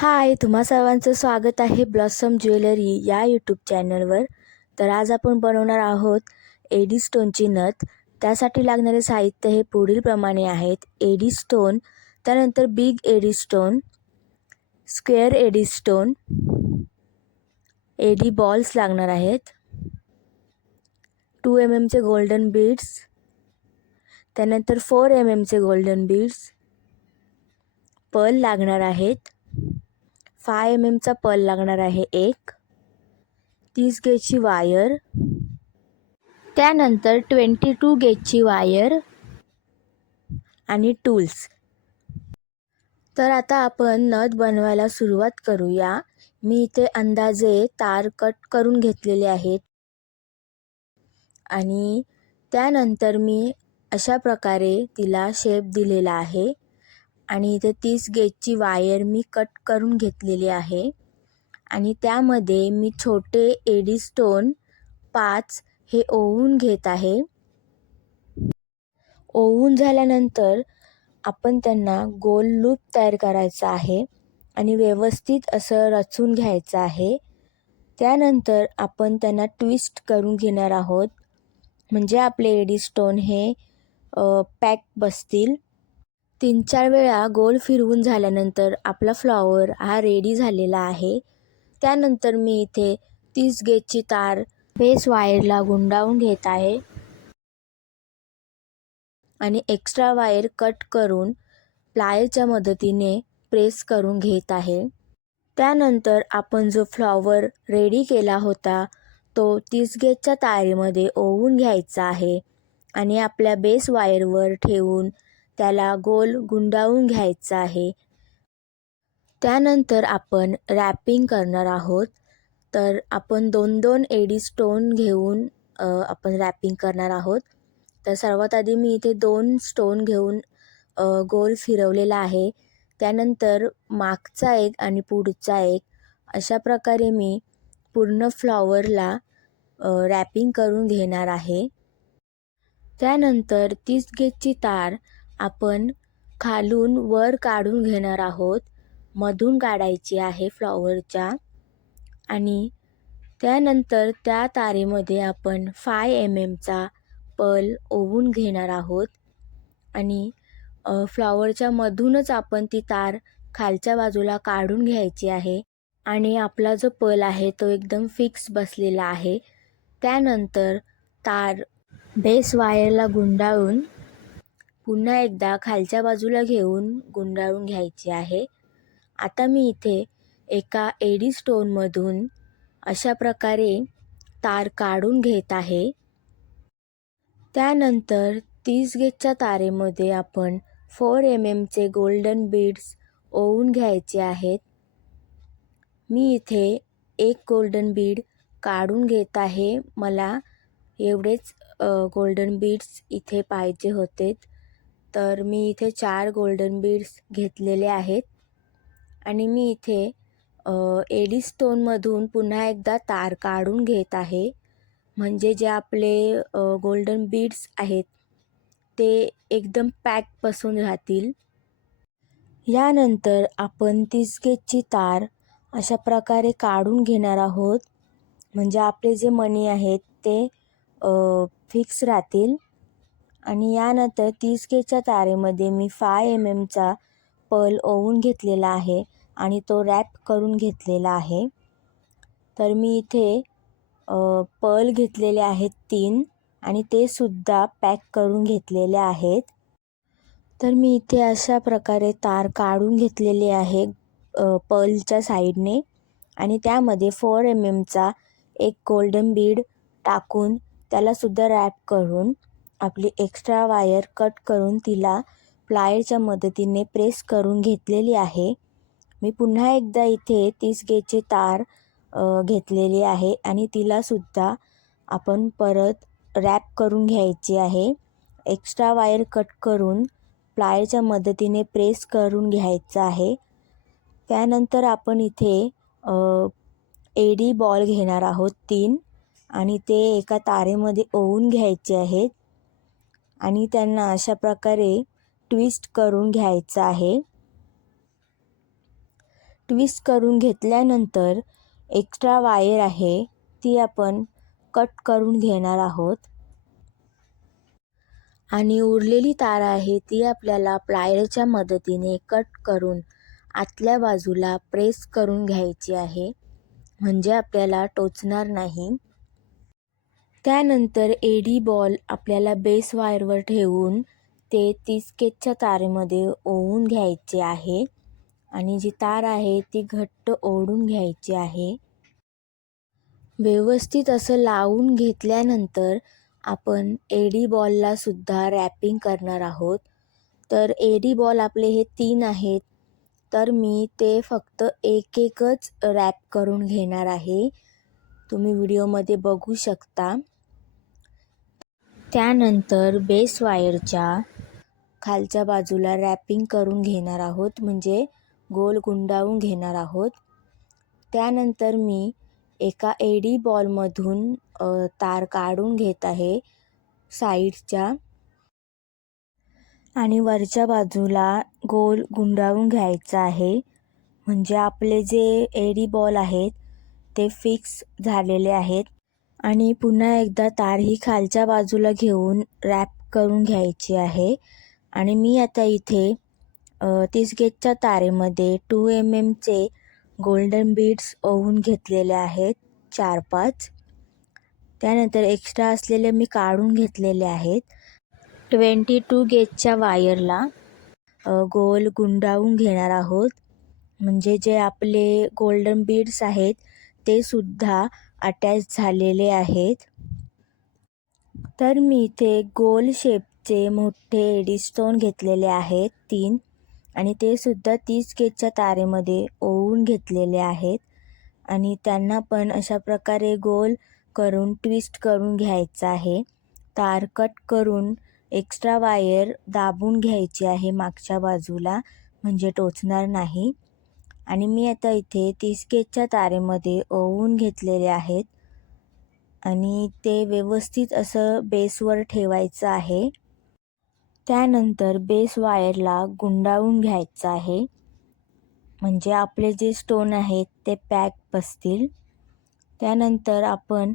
हाय, तुम्हा सर्वांचं स्वागत आहे ब्लॉसम ज्वेलरी या यूट्यूब चॅनलवर. तर आज आपण बनवणार आहोत एडी स्टोनची नथ. त्यासाठी लागणारे साहित्य हे पुढीलप्रमाणे आहेत. एडी स्टोन, त्यानंतर बिग एडी स्टोन, स्क्वेअर एडी स्टोन, एडी बॉल्स लागणार आहेत, 2 mm चे गोल्डन बीड्स, त्यानंतर 4 mm चे गोल्डन बीड्स, पर्ल लागणार आहेत, 5 mm चा पर्ल लागणार आहे एक, 30 गेजची वायर, त्यानंतर 22 गेजची वायर आणि टूल्स. तर आता आपण नथ बनवायला सुरुवात करूया. मी इथे अंदाजे तार कट करून घेतलेले आहेत आणि त्यानंतर मी अशा प्रकारे तिला शेप दिलेला आहे आणि इथे 30 गेजची वायर मी कट करून घेतलेली आहे आणि त्यामध्ये मी छोटे एडी स्टोन 5 हे ओवून घेत आहे. ओवून झाल्यानंतर आपण त्यांना गोल लूप तयार करायचा आहे आणि व्यवस्थित असं रचून घ्यायचं आहे. त्यानंतर आपण त्यांना ट्विस्ट करून घेणार आहोत, म्हणजे आपले एडी स्टोन हे पॅक बसतील. 3-4 वेळा गोल फिरवून झाल्यानंतर आपला फ्लॉवर हा रेडी झालेला आहे. त्यानंतर मी इथे 30 गेजची तार बेस वायरला गुंडाळून घेत आहे आणि एक्स्ट्रा वायर कट करून प्लायरच्या मदतीने प्रेस करून घेत आहे. त्यानंतर आपण जो फ्लॉवर रेडी केला होता तो 30 गेजच्या तारेमध्ये ओवून घ्यायचा आहे आणि आपल्या बेस वायरवर ठेवून त्याला गोल गुंडाळून घ्यायचा आहे. त्यानंतर आपण रॅपिंग करणार आहोत. तर आपण 2-2 एडी स्टोन घेऊन आपण रॅपिंग करणार आहोत. तर सर्वात आधी मी इथे 2 स्टोन घेऊन गोल फिरवलेला आहे. त्यानंतर मागचा एक आणि पुढचा एक अशा प्रकारे मी पूर्ण फ्लॉवरला रॅपिंग करून घेणार आहे. त्यानंतर 30 गेजची तार आपण खालून वर काढून घेणार आहोत, मधून काढायची आहे फ्लॉवरच्या. आणि त्यानंतर त्या तारेमध्ये आपण 5 mm चा पर्ल ओवून घेणार आहोत आणि फ्लॉवरच्या मधूनच आपण ती तार खालच्या बाजूला काढून घ्यायची आहे आणि आपला जो पर्ल आहे तो एकदम फिक्स बसलेला आहे. त्यानंतर तार बेस वायरला गुंडाळून पुन्हा एकदा खालच्या बाजूला घेऊन गुंडाळून घ्यायची आहे. आता मी इथे एका एडी स्टोनमधून अशा प्रकारे तार काढून घेत आहे. त्यानंतर 30 गेजच्या तारेमध्ये आपण 4 mm चे गोल्डन बीड्स ओवून घ्यायचे आहेत. मी इथे एक गोल्डन बीड काढून घेत आहे. मला एवढेच गोल्डन बीड्स इथे पाहिजे होते, तर मी इथे 4 गोल्डन बीड्स घेतलेले आहेत आणि मी इथे एडी स्टोनमधून पुन्हा एकदा तार काढून घेत आहे, म्हणजे जे आपले गोल्डन बीड्स आहेत ते एकदम पॅक बसून राहतील. यानंतर आपण 30 गेजची तार अशा प्रकारे काढून घेणार आहोत, म्हणजे आपले जे मणी आहेत ते फिक्स राहतील. आणि यानंतर 30 गेजच्या तारेमध्ये मी 5 mm चा पर्ल ओवून घेतलेला आहे आणि तो रॅप करून घेतलेला आहे. तर मी इथे पर्ल घेतलेले आहेत 3 आणि ते सुद्धा पॅक करून घेतलेले आहेत. तर मी इथे अशा प्रकारे तार काढून घेतलेली आहे पर्लच्या साईडने आणि त्यामध्ये 4 mm चा एक गोल्डन बीड टाकून त्याला सुद्धा रॅप करून आपली एक्स्ट्रा वायर कट करून तिला प्लायरच्या मदतीने प्रेस करून घेतलेली आहे. मी पुन्हा एकदा इथे 30 गेजची तार घेतलेली आहे आणि तिला सुद्धा आपण परत रॅप करून घ्यायची आहे. एक्स्ट्रा वायर कट करून प्लायरच्या मदतीने प्रेस करून घ्यायचं आहे. त्यानंतर आपण इथे एडी बॉल घेणार आहोत 3 आणि ते एका तारेमध्ये ओवून घ्यायचे आहेत आणि त्यांना अशा प्रकारे ट्विस्ट करून घ्यायचं आहे. ट्विस्ट करून घेतल्यानंतर एक्स्ट्रा वायर आहे ती आपण कट करून घेणार आहोत आणि उरलेली तार आहे ती आपल्याला प्लायरच्या मदतीने कट करून आतल्या बाजूला प्रेस करून घ्यायची आहे, म्हणजे आपल्याला टोचणार नाही. त्यानंतर एडी बॉल आपल्याला बेस वायरवर ठेवून ते 30 गेजच्या तारेमध्ये ओवून घ्यायचे आहे आणि जी तार आहे ती घट्ट ओढून घ्यायची आहे. व्यवस्थित असं लावून घेतल्यानंतर आपण एडी बॉलला सुद्धा रॅपिंग करणार आहोत. तर एडी बॉल आपले हे 3 आहेत, तर मी ते फक्त एकच रॅप करून घेणार आहे. तुम्ही व्हिडिओमध्ये बघू शकता. त्यानंतर बेस वायरच्या खालच्या बाजूला रॅपिंग करून घेणार आहोत, म्हणजे गोल गुंडाळून घेणार आहोत. त्यानंतर मी एका एडी बॉलमधून तार काढून घेत आहे साईडच्या आणि वरच्या बाजूला गोल गुंडाळून घ्यायचा आहे, म्हणजे आपले जे एडी बॉल आहेत ते फिक्स झालेले आहेत. आणि पुन्हा एकदा तार ही खालच्या बाजूला घेऊन रॅप करून घ्यायची आहे. आणि मी आता इथे 30 गेजच्या तारेमध्ये 2 mm चे गोल्डन बीड्स ओवून घेतलेले आहेत 4-5. त्यानंतर एक्स्ट्रा असलेले मी काढून घेतलेले आहेत. 22 गेजच्या वायरला गोल गुंडाळून घेणार आहोत, म्हणजे जे आपले गोल्डन बीड्स आहेत ते सुद्धा अटॅच झालेले आहेत. तर मी इथे गोल शेपचे मोठे एडी स्टोन घेतलेले आहेत 3 आणि ते सुद्धा 30 गेजच्या तारेमध्ये ओवून घेतलेले आहेत आणि त्यांना पण अशा प्रकारे गोल करून ट्विस्ट करून घ्यायचं आहे. तार कट करून एक्स्ट्रा वायर दाबून घ्यायची आहे मागच्या बाजूला, म्हणजे टोचणार नाही. आणि मी आता इथे 30 गेजच्या तारेमध्ये ओवून घेतलेले आहेत आणि ते व्यवस्थित असं बेसवर ठेवायचं आहे. त्यानंतर बेस वायरला गुंडाळून घ्यायचं आहे, म्हणजे आपले जे स्टोन आहेत ते पॅक बसतील. त्यानंतर आपण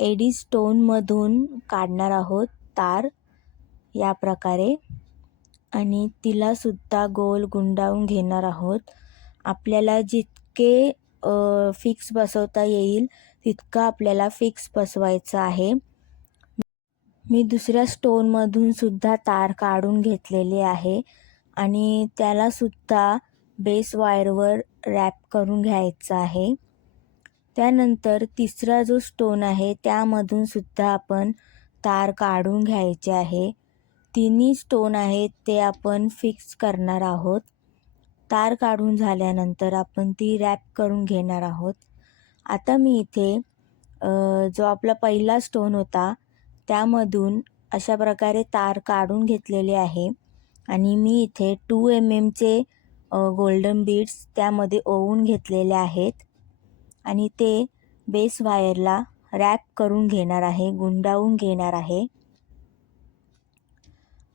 एडी स्टोनमधून काढणार आहोत तार या प्रकारे आणि तिला सुद्धा गोल गुंडाळून घेणार आहोत. आपल्याला जितके फिक्स बसवता येईल तितका आपल्याला फिक्स बसवायचं आहे. मी दुसऱ्या स्टोनमधून सुद्धा तार काढून घेतलेली आहे आणि त्याला सुद्धा बेस वायरवर रॅप करून घ्यायचं आहे. त्यानंतर तिसरा जो स्टोन आहे त्यामधून सुद्धा आपण तार काढून घ्यायचे आहे. तिन्ही स्टोन आहेत ते आपण फिक्स करणार आहोत. तार काढून झाल्यानंतर आपण ती रॅप करून घेणार आहोत. आता मी इथे जो आपला पहिला स्टोन होता त्यामधून अशा प्रकारे तार काढून घेतलेले आहे आणि मी इथे 2 mm चे गोल्डन बीड्स त्यामध्ये ओवून घेतलेले आहेत आणि ते बेस वायरला रॅप करून घेणार आहे, गुंडाळून घेणार आहे.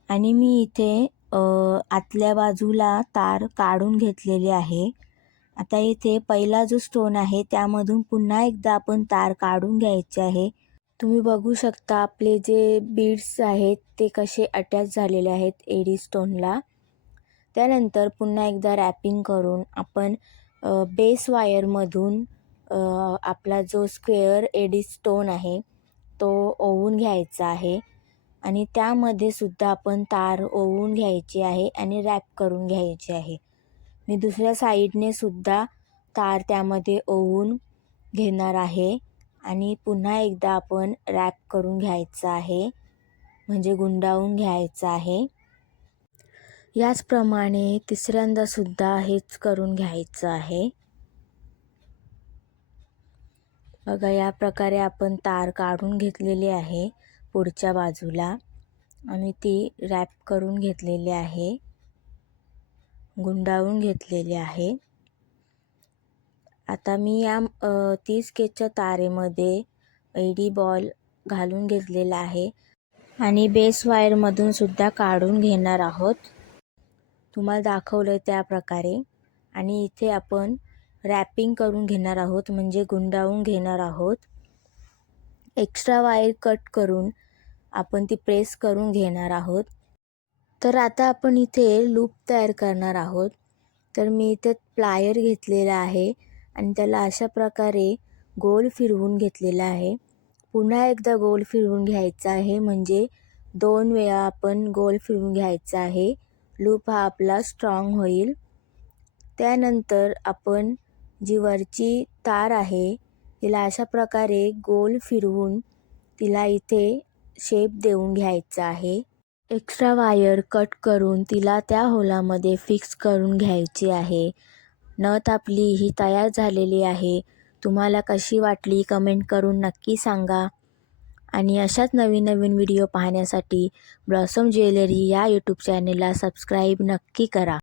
आणि मी इथे आतल्या बाजूला तार काढून घेतलेली आहे. आता इथे पहिला जो स्टोन आहे त्यामधून पुन्हा एकदा आपण तार काढून घ्यायचे आहे. तुम्ही बघू शकता आपले जे बीड्स आहेत ते कसे अटॅच झालेले आहेत एडी स्टोनला. त्यानंतर पुन्हा एकदा रॅपिंग करून आपण बेस वायरमधून आपला जो स्क्वेअर एडी स्टोन आहे तो ओवून घ्यायचा आहे आणि त्यामध्ये सुद्धा आपण तार ओवून घ्यायची आहे आणि रॅप करून घ्यायची आहे. मी दुसऱ्या साईडने सुद्धा तार त्यामध्ये ओवून घेणार आहे आणि पुन्हा एकदा आपण रॅप करून घ्यायचं आहे, म्हणजे गुंडाळून घ्यायचं आहे. याचप्रमाणे तिसऱ्यांदा सुद्धा हेच करून घ्यायचं आहे. बघा, या प्रकारे आपण तार काढून घेतलेली आहे पुढच्या बाजूला आणि ती रॅप करून घेतलेली आहे, गुंडाळून घेतलेली आहे. आता मी या 30 गेजच्या तारेमध्ये एडी बॉल घालून घेतलेला आहे आणि बेस वायरमधून सुद्धा काढून घेणार आहोत. तुम्हाला दाखवलं त्या प्रकारे. आणि इथे आपण रॅपिंग करून घेणार आहोत, म्हणजे गुंडाळून घेणार आहोत. एक्स्ट्रा वायर कट करून आपण ती प्रेस करून घेणार आहोत. तर आता आपण इथे लूप तयार करणार आहोत. तर मी इथे प्लायर घेतलेला आहे आणि त्याला अशा प्रकारे गोल फिरवून घेतलेला आहे. पुन्हा एकदा गोल फिरवून घ्यायचा आहे, म्हणजे 2 वेळा आपण गोल फिरवून घ्यायचा आहे. लूप हा आपला स्ट्रॉंग होईल. त्यानंतर आपण जी वरची तार आहे तिला अशा प्रकारे गोल फिरवून तिला इथे शेप देऊन घ्यायचा आहे. एक्स्ट्रा वायर कट करून तिला त्या होलामध्ये फिक्स करून घ्यायची आहे. नथ आपली ही तयार झालेली आहे. तुम्हाला कशी वाटली कमेंट करून नक्की सांगा. आणि अशाच नवीन नवीन व्हिडिओ पाहण्यासाठी ब्लॉसम ज्वेलरी या यूट्यूब चॅनलला सबस्क्राईब नक्की करा.